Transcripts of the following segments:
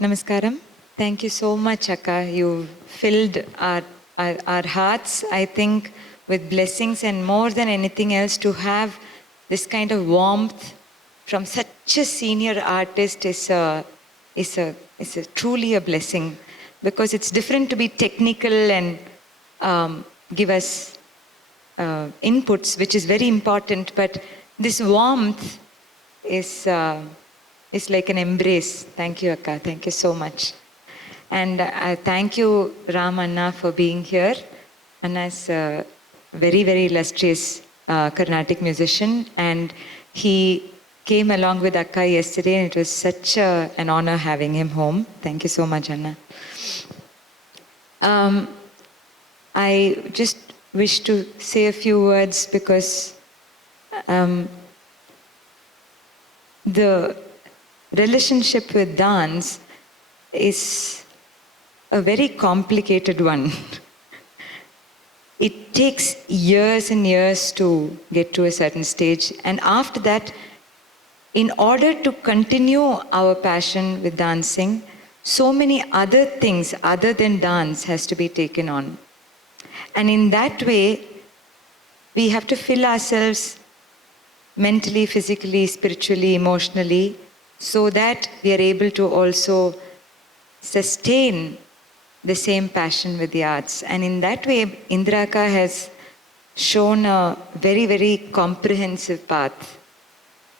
Namaskaram. Thank you so much, Akka. You filled our hearts, I think, with blessings, and more than anything else, to have this kind of warmth from such a senior artist is truly a blessing, because it's different to be technical and give us inputs, which is very important. But this warmth is is like an embrace. Thank you, Akka. Thank you so much. And thank you, Ram Anna, for being here. Anna is a very, very illustrious Carnatic musician, and he came along with Akka yesterday, and it was such an honor having him home. Thank you so much, Anna. I just wish to say a few words because the relationship with dance is a very complicated one. It takes years and years to get to a certain stage, and after that, in order to continue our passion with dancing, so many other things other than dance has to be taken on. And in that way, we have to fill ourselves mentally, physically, spiritually, emotionally, so that we are able to also sustain the same passion with the arts. And in that way, Indraka has shown a very, very comprehensive path.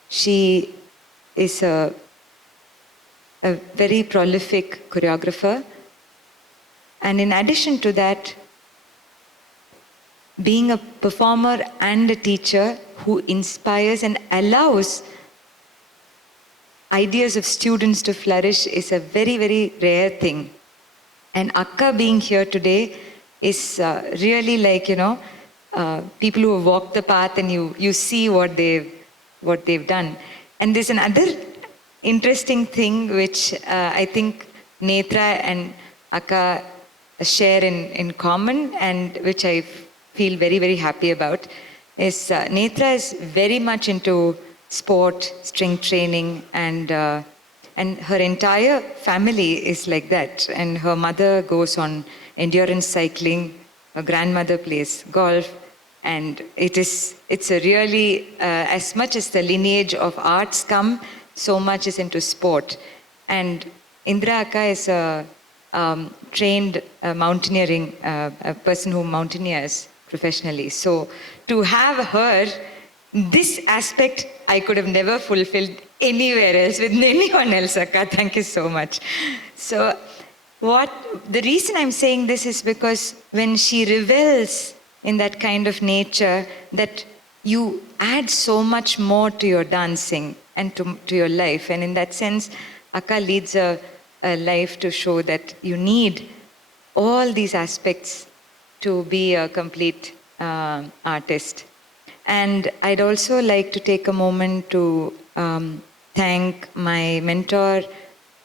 She is a very prolific choreographer. And in addition to that, being a performer and a teacher who inspires and allows ideas of students to flourish is a very, very rare thing. And Akka being here today is really like, people who have walked the path, and you see what they've done. And there's another interesting thing which I think Netra and Akka share in common, and which I feel very, very happy about, is Netra is very much into sport, strength training, and her entire family is like that. And her mother goes on endurance cycling, her grandmother plays golf, and it's a really, as much as the lineage of arts come, so much is into sport. And Indra Akka is a trained mountaineering, a person who mountaineers professionally. So to have her, this aspect I could have never fulfilled anywhere else with anyone else, Akka. Thank you so much. So the reason I'm saying this is because when she revels in that kind of nature, that you add so much more to your dancing and to your life. And in that sense, Akka leads a life to show that you need all these aspects to be a complete artist. And I'd also like to take a moment to thank my mentor,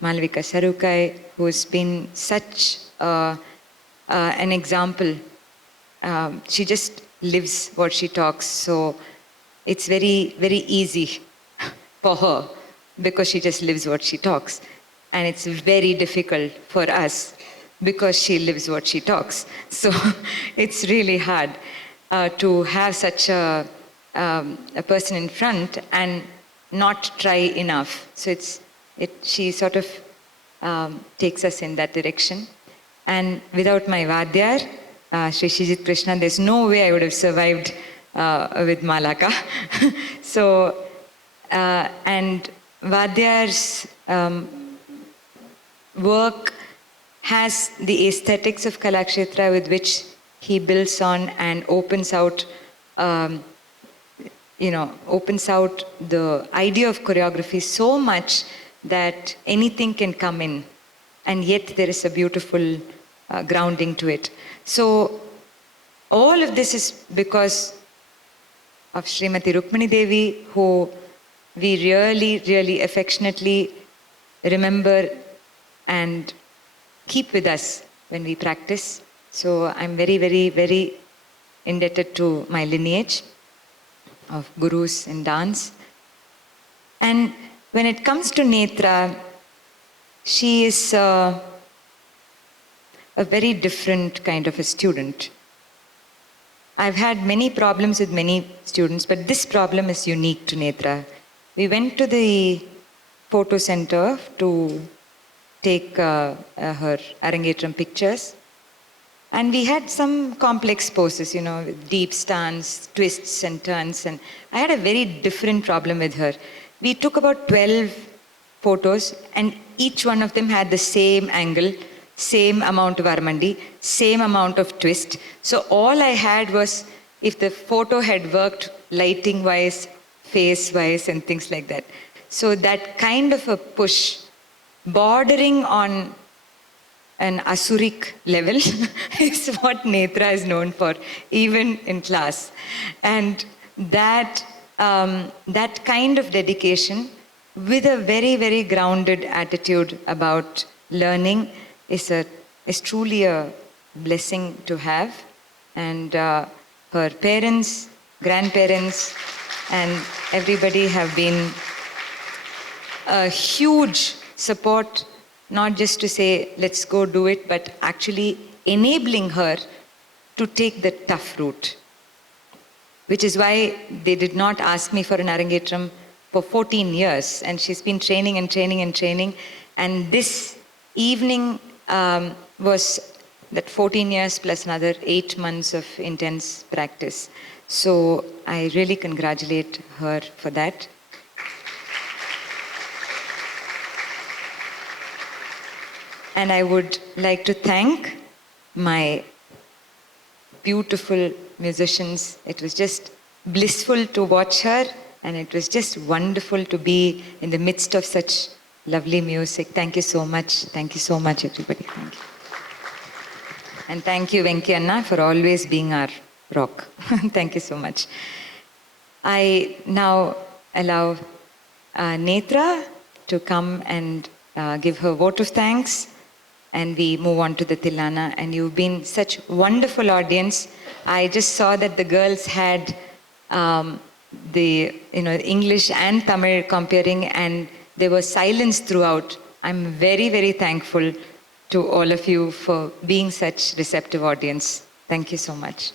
Malvika Sarukai, who's been such an example. She just lives what she talks, so it's very, very easy for her because she just lives what she talks. And it's very difficult for us because she lives what she talks. So it's really hard to have such a person in front and not try enough. So she sort of takes us in that direction. And without my Vadyar, Sri Shijit Krishna, there's no way I would have survived with Malaka. So, and Vadyar's work has the aesthetics of Kalakshetra with which he builds on and opens out the idea of choreography so much that anything can come in, and yet there is a beautiful grounding to it. So all of this is because of Srimati Rukmani Devi, who we really, really affectionately remember and keep with us when we practice. So I'm very, very, very indebted to my lineage of gurus in dance. And when it comes to Netra, She is a very different kind of a student. I've had many problems with many students, but this problem is unique to Netra. We went to the photo center to take her Arangetram pictures. And we had some complex poses, you know, with deep stance, twists and turns. And I had a very different problem with her. We took about 12 photos, and each one of them had the same angle, same amount of armandi, same amount of twist. So all I had was, if the photo had worked lighting-wise, face-wise, and things like that. So that kind of a push, bordering on an asuric level is what Netra is known for, even in class. And that, that kind of dedication with a very, very grounded attitude about learning is truly a blessing to have. And her parents, grandparents, and everybody have been a huge support, not just to say, let's go do it, but actually enabling her to take the tough route. Which is why they did not ask me for an Arangetram for 14 years. And she's been training and training and training. And this evening was that 14 years plus another 8 months of intense practice. So I really congratulate her for that. And I would like to thank my beautiful musicians. It was just blissful to watch her, and it was just wonderful to be in the midst of such lovely music. Thank you so much. Thank you so much, everybody. Thank you. And thank you, Venki Anna, for always being our rock. Thank you so much. I now allow Netra to come and give her vote of thanks. And we move on to the Tilana. And you've been such wonderful audience. I just saw that the girls had the English and Tamil comparing, and there was silence throughout. I'm very, very thankful to all of you for being such receptive audience. Thank you so much.